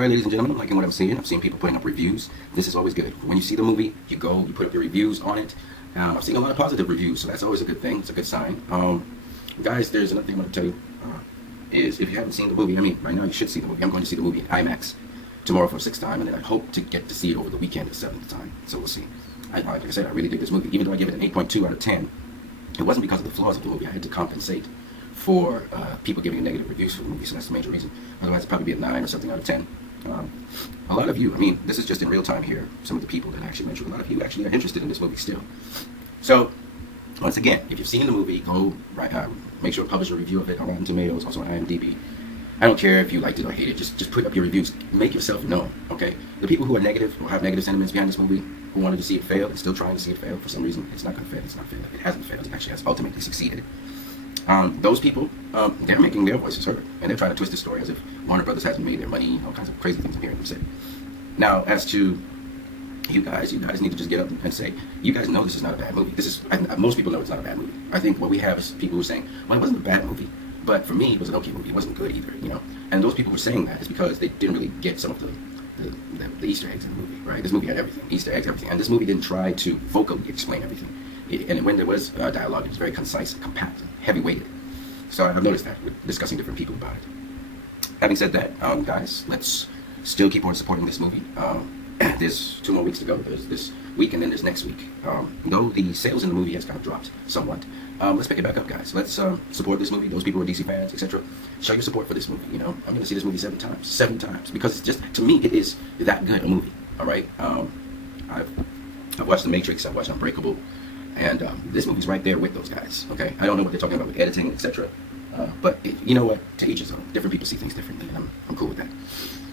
All right, ladies and gentlemen, I'm liking what I'm seeing. I'm seeing people putting up reviews. This is always good. When you see the movie, you go, you put up your reviews on it. I'm seeing a lot of positive reviews, so that's always a good thing. It's a good sign. Guys, there's another thing I want to tell you. Is if you haven't seen the movie, I mean, right now you should see the movie. I'm going to see the movie in IMAX tomorrow for the 6th time, and then I hope to get to see it over the weekend the 7th time. So we'll see. Like I said, I really dig this movie. Even though I give it an 8.2 out of 10, it wasn't because of the flaws of the movie. I had to compensate for people giving negative reviews for the movie, so that's the major reason. Otherwise, it'd probably be a 9 or something out of 10. A lot of you, I mean, this is just in real time here, some of the people that I actually mentioned, a lot of you actually are interested in this movie still. So, once again, if you've seen the movie, go make sure to publish a review of it on Rotten Tomatoes, also on IMDb. I don't care if you liked it or hated it, just put up your reviews. Make yourself known, okay? The people who are negative, or have negative sentiments behind this movie, who wanted to see it fail, and still trying to see it fail for some reason, it's not going to fail, it's not failed. It hasn't failed, it actually has ultimately succeeded. Those people, they're making their voices heard, and they're trying to twist the story as if Warner Brothers hasn't made their money, all kinds of crazy things I'm hearing them say. Now, as to you guys need to just get up and say, you guys know this is not a bad movie. Most people know it's not a bad movie. I think what we have is people who are saying, well, it wasn't a bad movie, but for me, it was an okay movie. It wasn't good either, you know. And those people who are saying that is because they didn't really get some of the Easter eggs in the movie, right? This movie had everything, Easter eggs, everything. And this movie didn't try to vocally explain everything. And when there was dialogue, it was very concise, compact, heavy-weighted. So I've noticed that with discussing different people about it. Having said that, guys, let's still keep on supporting this movie. There's 2 more weeks to go. There's this week and then there's next week. Though the sales in the movie has kind of dropped somewhat, let's pick it back up, guys. Let's support this movie. Those people who are DC fans, etc. Show your support for this movie. You know, I'm going to see this movie 7 times, because it's just, to me, it is that good a movie. All right. I've watched The Matrix. I've watched Unbreakable. And this movie's right there with those guys, okay? I don't know what they're talking about with editing, etc. But you know what? To each his own. Different people see things differently, and I'm cool with that.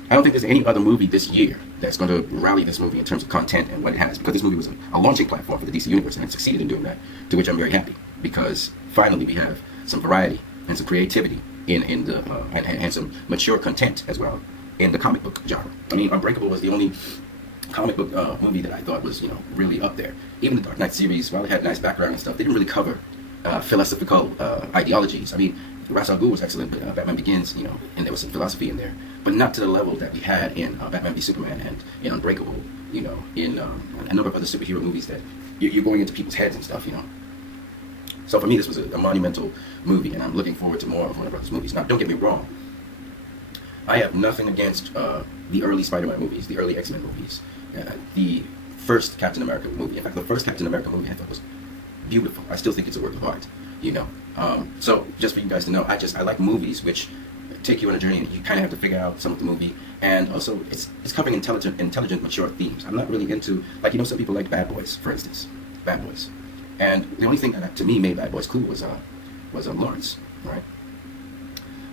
I don't think there's any other movie this year that's going to rally this movie in terms of content and what it has, because this movie was a launching platform for the DC Universe, and it succeeded in doing that, to which I'm very happy, because finally we have some variety and some creativity in the and some mature content as well in the comic book genre. I mean, Unbreakable was the only comic book movie that I thought was, you know, really up there. Even the Dark Knight series, while it had nice background and stuff, they didn't really cover philosophical ideologies. I mean, Ra's al Ghul was excellent, but Batman Begins, you know, and there was some philosophy in there, but not to the level that we had in Batman v Superman and in Unbreakable, you know, in a number of other superhero movies that you're going into people's heads and stuff, you know. So for me, this was a monumental movie, and I'm looking forward to more of Warner Brothers movies. Now, don't get me wrong. I have nothing against the early Spider-Man movies, the early X-Men movies, the first Captain America movie. In fact, the first Captain America movie I thought was beautiful. I still think it's a work of art, you know. So just for you guys to know, I like movies which take you on a journey, and you kind of have to figure out some of the movie, and also it's covering intelligent, mature themes. I'm not really into, like, you know, some people like Bad Boys, for instance, Bad Boys, and the only thing that to me made Bad Boys cool was Lawrence, right?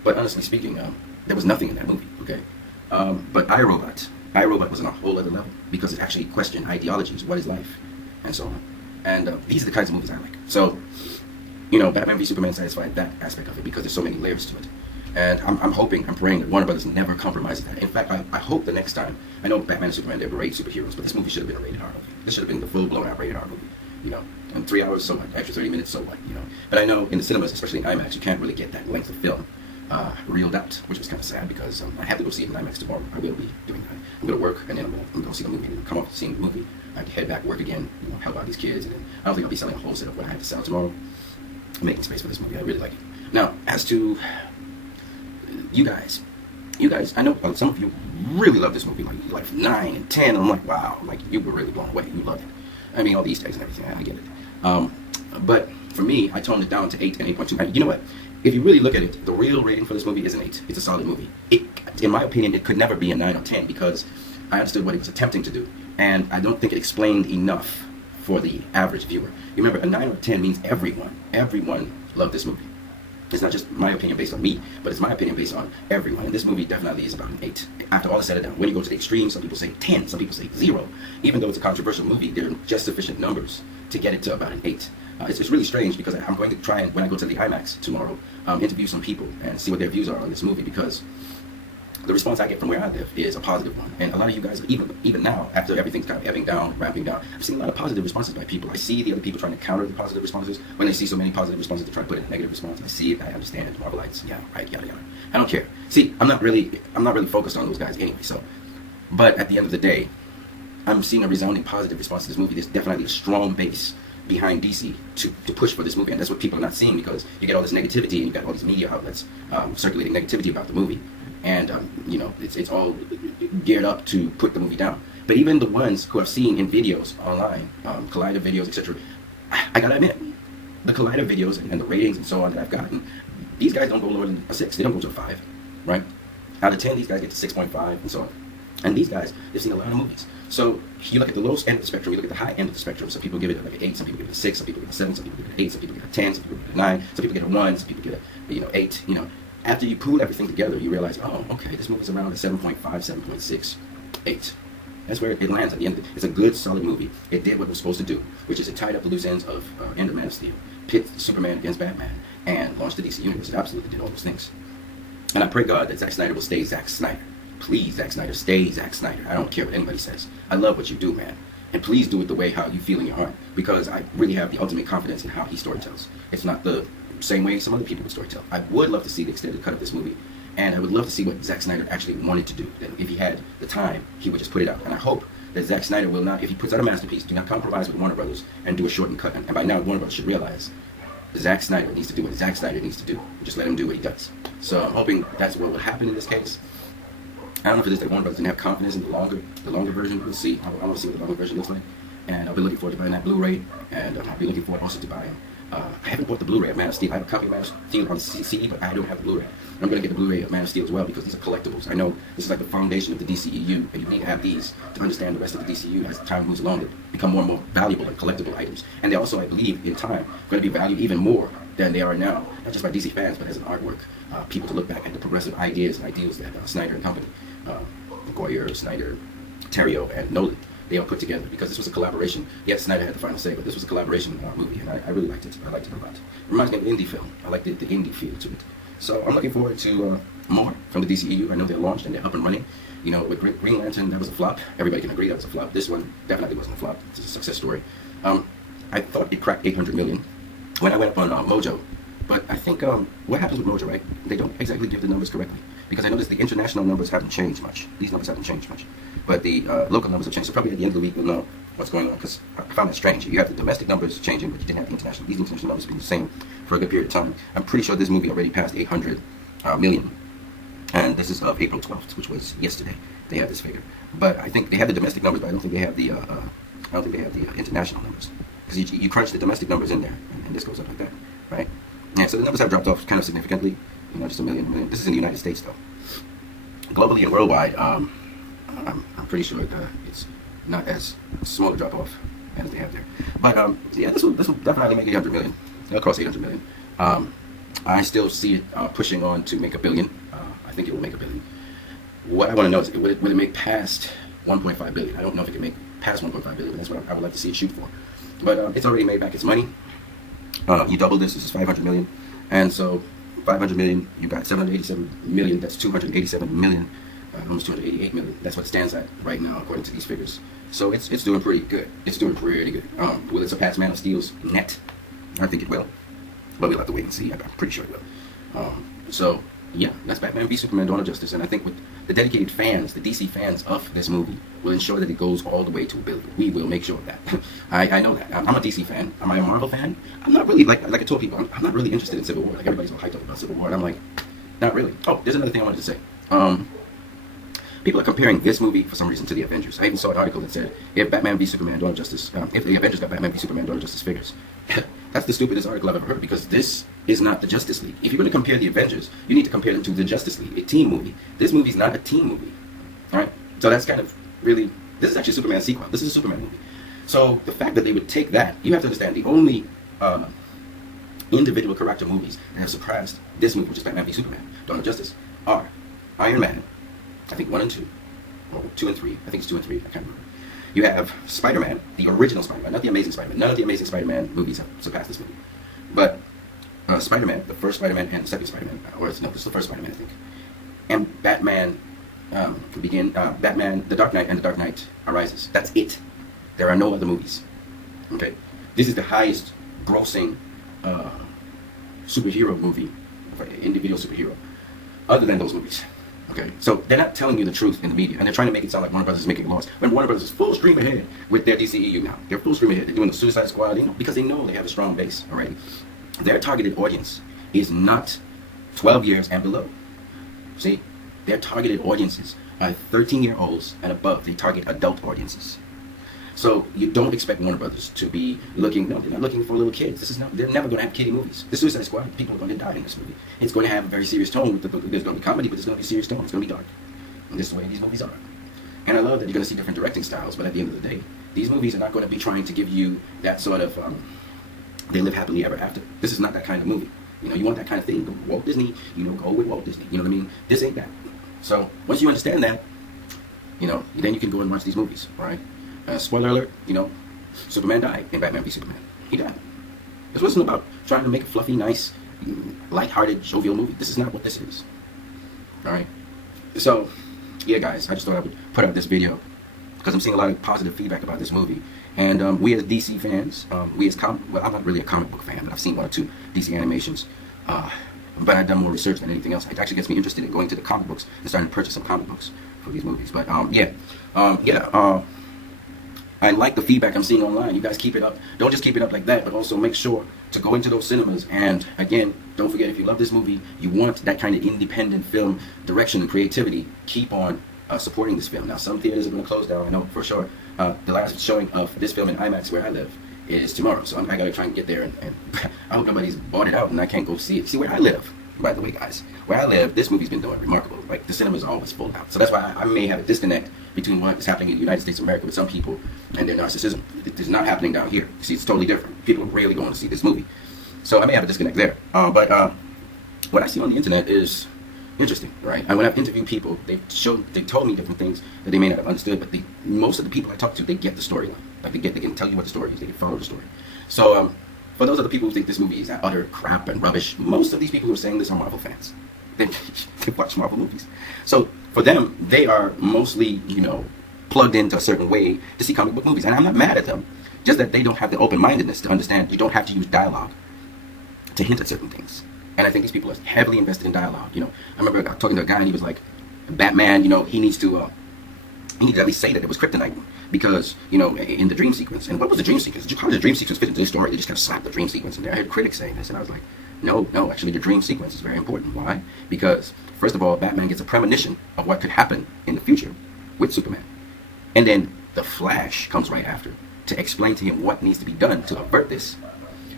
But honestly speaking, there was nothing in that movie, okay? But iRobot was on a whole other level, because it actually questioned ideologies, what is life, and so on. And these are the kinds of movies I like. So, you know, Batman v Superman satisfied that aspect of it, because there's so many layers to it. And I'm hoping, I'm praying that Warner Brothers never compromises that. In fact, I hope the next time, I know Batman and Superman, they're great superheroes, but this movie should have been a rated R movie. This should have been the full-blown out rated R movie, you know. And 3 hours, so what? Extra 30 minutes, so what, you know. But I know in the cinemas, especially in IMAX, you can't really get that length of film reeled out, which was kind of sad, because I have to go see it in IMAX tomorrow. I will be doing that. I'm going to work, and then I'm going to go see the movie, and then come off seeing the movie. I have to head back, work again, you know, help out these kids, and then I don't think I'll be selling a whole set of what I have to sell tomorrow. I'm making space for this movie. I really like it. Now, as to you guys, I know some of you really love this movie, like 9 and 10, and I'm like, wow, like, you were really blown away. You loved it. I mean, all the Easter eggs and everything, I get it. But for me, I toned it down to 8 and 8.2. You know what? If you really look at it, the real rating for this movie is an 8. It's a solid movie. In my opinion, it could never be a 9 or 10, because I understood what it was attempting to do, and I don't think it explained enough for the average viewer. You remember, a 9 or 10 means everyone loved this movie. It's not just my opinion based on me, but it's my opinion based on everyone. And this movie definitely is about an 8. After all is said and done, when you go to the extreme, some people say 10, some people say 0. Even though it's a controversial movie, there are just sufficient numbers to get it to about an 8. It's really strange, because I'm going to try and, when I go to the IMAX tomorrow, interview some people and see what their views are on this movie, because the response I get from where I live is a positive one. And a lot of you guys, even now, after everything's kind of ebbing down, ramping down, I've seen a lot of positive responses by people. I see the other people trying to counter the positive responses. When they see so many positive responses, to try to put in a negative response. I see it, I understand it, Marvelites, yeah, right, yada yada. I don't care. See, I'm not really focused on those guys anyway. So, but at the end of the day, I'm seeing a resounding positive response to this movie. There's definitely a strong base behind DC to push for this movie, and that's what people are not seeing, because you get all this negativity and you got all these media outlets circulating negativity about the movie, and you know, it's all geared up to put the movie down. But even the ones who I've seen in videos online, Collider videos, etc., I gotta admit, the Collider videos and the ratings and so on that I've gotten, these guys don't go lower than a 6. They don't go to a 5, right? Out of 10, these guys get to 6.5 and so on. And these guys, they've seen a lot of movies. So you look at the lowest end of the spectrum, you look at the high end of the spectrum. Some people give it like an 8, some people give it a 6, some people give it a 7, some people give it an 8, some people give it a 10, some people give it a 9, some people get a 1, some people get a 8. You know, after you pool everything together, you realize, oh, okay, this movie's around a 7.5, 7.6, 8. That's where it lands at the end. It's a good, solid movie. It did what it was supposed to do, which is it tied up the loose ends of End of Man of Steel, pit Superman against Batman, and launched the DC Universe. It absolutely did all those things. And I pray God that Zack Snyder will stay Zack Snyder. Please, Zack Snyder, stay Zack Snyder. I don't care what anybody says. I love what you do, man. And please do it the way how you feel in your heart, because I really have the ultimate confidence in how he storytells. It's not the same way some other people would storytell. I would love to see the extended cut of this movie, and I would love to see what Zack Snyder actually wanted to do. That if he had the time, he would just put it out. And I hope that Zack Snyder will not, if he puts out a masterpiece, do not compromise with Warner Brothers and do a shortened cut. And by now, Warner Brothers should realize Zack Snyder needs to do what Zack Snyder needs to do. Just let him do what he does. So I'm hoping that's what would happen in this case. I don't know if it is that Warner Brothers didn't have confidence in the longer version. We'll see. I want to see what the longer version looks like. And I'll be looking forward to buying that Blu-ray. And I'll be looking forward also to buying, I haven't bought the Blu-ray of Man of Steel. I have a copy of Man of Steel on CD, but I don't have the Blu-ray. I'm going to get the Blu-ray of Man of Steel as well, because these are collectibles. I know this is like the foundation of the DCEU, and you need to have these to understand the rest of the DCU as time moves along. They become more and more valuable and collectible items. And they also, I believe, in time, going to be valued even more than they are now, not just by DC fans, but as an artwork. People to look back at the progressive ideas and ideals that Snyder and company, Goyer, Snyder, Terrio, and Nolan, they all put together, because this was a collaboration. Yes, Snyder had the final say, but this was a collaboration movie, and I really liked it. I liked it a lot. It reminds me of an indie film. I liked the indie feel to it. So I'm looking forward to more from the DCEU. I know they're launched and they're up and running. You know, with Green Lantern, that was a flop. Everybody can agree that was a flop. This one definitely wasn't a flop. It's a success story. I thought it cracked 800 million when I went up on Mojo. But I think what happens with Mojo, right? They don't exactly give the numbers correctly, because I noticed the international numbers haven't changed much. These numbers haven't changed much, but the local numbers have changed. So probably at the end of the week we'll know what's going on, because I found that strange. You have the domestic numbers changing, but you didn't have the international. These international numbers have been the same for a good period of time. I'm pretty sure this movie already passed 800 million, and this is of April 12th, which was yesterday. They had this figure, but I think they have the domestic numbers, but I don't think they have the international numbers, because you crunch the domestic numbers in there, and this goes up like that, right? Yeah, so the numbers have dropped off kind of significantly, you know, just a million. This is in the United States, though. Globally and worldwide, I'm pretty sure it's not as small a drop off as they have there. But yeah, this will definitely make 800 million. It'll cross 800 million. I still see it pushing on to make $1 billion. I think it will make $1 billion. What I want to know is, will it make past 1.5 billion? I don't know if it can make past 1.5 billion, but that's what I would like to see it shoot for. But it's already made back its money. You double this is 500 million, and so 500 million, you got 787 million. That's 287 million, almost 288 million. That's what it stands at right now, according to these figures. So it's doing pretty good. It's doing pretty good. Will it surpass Man of Steel's net? I think it will, but we'll have to wait and see. I'm pretty sure it will. So yeah, that's Batman v Superman: Dawn of Justice, and I think with the dedicated fans, the DC fans of this movie, will ensure that it goes all the way to $1 billion. We will make sure of that. I know that. I'm a DC fan. Am I a Marvel fan? I'm not really, like I told people, I'm not really interested in Civil War. Like, everybody's all hyped up about Civil War, and I'm like, not really. Oh, there's another thing I wanted to say. People are comparing this movie, for some reason, to the Avengers. I even saw an article that said, if Batman v Superman: Dawn of Justice, if the Avengers got Batman v Superman: Dawn of Justice figures. That's the stupidest article I've ever heard, because this is not the Justice League. If you're going to compare the Avengers, you need to compare them to the Justice League, a team movie. This movie's not a team movie. All right? So that's kind of really, this is actually a Superman sequel. This is a Superman movie. So the fact that they would take that, you have to understand, the only individual character movies that have surpassed this movie, which is Batman v Superman: Dawn of Justice, are Iron Man, I think 1 and 2, or 2 and 3. I think it's 2 and 3. I can't remember. You have Spider-Man, the original Spider-Man, not the Amazing Spider-Man. None of the Amazing Spider-Man movies have surpassed this movie. But Spider-Man, the first Spider-Man and the second Spider-Man, or no, this is the first Spider-Man, I think. And Batman Batman, The Dark Knight, and The Dark Knight Arises. That's it. There are no other movies. Okay, this is the highest grossing superhero movie, individual superhero, other than those movies. Okay, so they're not telling you the truth in the media, and they're trying to make it sound like Warner Brothers is making a loss. When Warner Brothers is full stream ahead with their DCEU now, they're full stream ahead. They're doing the Suicide Squad, because they know they have a strong base already. Their targeted audience is not 12 years and below. See, their targeted audiences are 13-year-olds and above. They target adult audiences. So you don't expect Warner Brothers to be looking. No, they're not looking for little kids. They're never going to have kiddie movies. The Suicide Squad, people are going to die in this movie. It's going to have a very serious tone. There's going to be comedy, but there's going to be a serious tone. It's going to be dark. And this is the way these movies are. And I love that you're going to see different directing styles, but at the end of the day, these movies are not going to be trying to give you that sort of they live happily ever after. This is not that kind of movie. You want that kind of thing. Walt Disney, go with Walt Disney. You know what I mean? This ain't that. So once you understand that, then you can go and watch these movies, all right? Spoiler alert, Superman died in Batman v Superman. He died. This wasn't about trying to make a fluffy, nice, light-hearted, jovial movie. This is not what this is. All right? So, yeah, guys, I just thought I would put out this video because I'm seeing a lot of positive feedback about this movie. And we as DC fans, I'm not really a comic book fan, but I've seen one or two DC animations. But I've done more research than anything else. It actually gets me interested in going to the comic books and starting to purchase some comic books for these movies. But, I like the feedback I'm seeing online. You guys keep it up. Don't just keep it up like that, but also make sure to go into those cinemas. And again, don't forget, if you love this movie, you want that kind of independent film direction and creativity, keep on supporting this film. Now, some theaters are going to close down, I know for sure. The last showing of this film in IMAX where I live is tomorrow. So I got to try and get there. And I hope nobody's bought it out and I can't go see it. See, where I live, by the way, guys, where I live, this movie's been doing remarkable. Like, the cinemas are always full out. So that's why I may have a disconnect between what is happening in the United States of America with some people and their narcissism. It is not happening down here. See, it's totally different. People are rarely going to see this movie. So I may have a disconnect there. But what I see on the internet is interesting, right? And when I've interviewed people, they told me different things that they may not have understood, but most of the people I talk to, they get the storyline. Like, they can tell you what the story is. They can follow the story. So for those other people who think this movie is utter crap and rubbish, most of these people who are saying this are Marvel fans. They watch Marvel movies. So for them, they are mostly, plugged into a certain way to see comic book movies. And I'm not mad at them. Just that they don't have the open-mindedness to understand you don't have to use dialogue to hint at certain things. And I think these people are heavily invested in dialogue. I remember talking to a guy and he was like, Batman, he needs to at least say that it was kryptonite because, in the dream sequence. And what was the dream sequence? How did the dream sequence fit into this story? They just kind of slapped the dream sequence in there. I heard critics saying this, and I was like, no, actually the dream sequence is very important. Why? Because, first of all, Batman gets a premonition of what could happen in the future with Superman. And then the Flash comes right after to explain to him what needs to be done to avert this,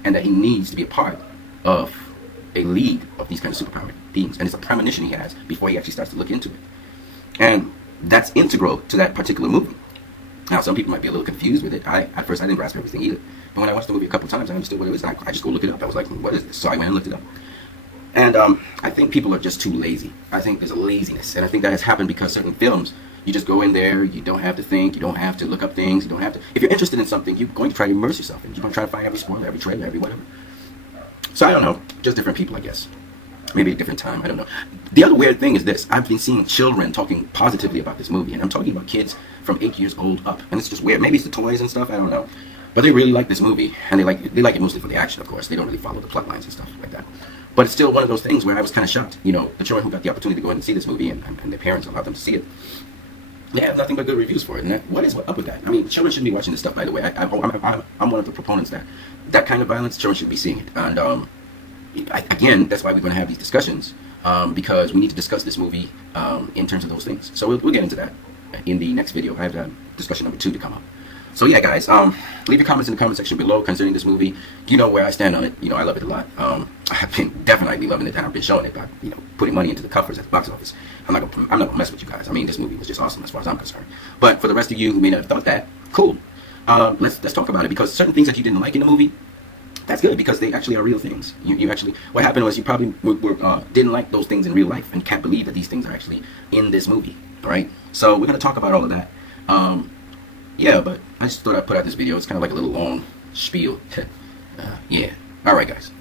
and that he needs to be a part of a league of these kind of superpowered beings. And it's a premonition he has before he actually starts to look into it. And that's integral to that particular movie. Now, some people might be a little confused with it. At first, I didn't grasp everything either. But when I watched the movie a couple times, I understood what it was. I just go look it up. I was like, what is this? So I went and looked it up. And I think people are just too lazy. I think there's a laziness. And I think that has happened because certain films, you just go in there, you don't have to think, you don't have to look up things, you don't have to... If you're interested in something, you're going to try to immerse yourself in it. You're going to try to find every spoiler, every trailer, every whatever. So I don't know. Just different people, I guess. Maybe a different time, I don't know. The other weird thing is this. I've been seeing children talking positively about this movie, and I'm talking about kids from 8 years old up. And it's just weird. Maybe it's the toys and stuff, I don't know. But they really like this movie, and they like it mostly for the action, of course. They don't really follow the plot lines and stuff like that. But it's still one of those things where I was kind of shocked. The children who got the opportunity to go in and see this movie, and their parents allowed them to see it, they have nothing but good reviews for it. And what is up with that? I mean, children shouldn't be watching this stuff, by the way. I'm one of the proponents that kind of violence, children should be seeing it. And again, that's why we're going to have these discussions, because we need to discuss this movie in terms of those things. So we'll get into that in the next video. I have discussion number 2 to come up. So yeah, guys, leave your comments in the comment section below concerning this movie. You know where I stand on it. I love it a lot. I've been definitely loving it, and I've been showing it by putting money into the coffers at the box office. I'm not gonna mess with you guys. I mean, this movie was just awesome as far as I'm concerned. But for the rest of you who may not have thought that, cool. Let's talk about it, because certain things that you didn't like in the movie, that's good, because they actually are real things. You actually, what happened was you probably didn't like those things in real life and can't believe that these things are actually in this movie. All right. So we're gonna talk about all of that. Yeah, but I just thought I'd put out this video. It's kind of like a little long spiel. Yeah. All right, guys.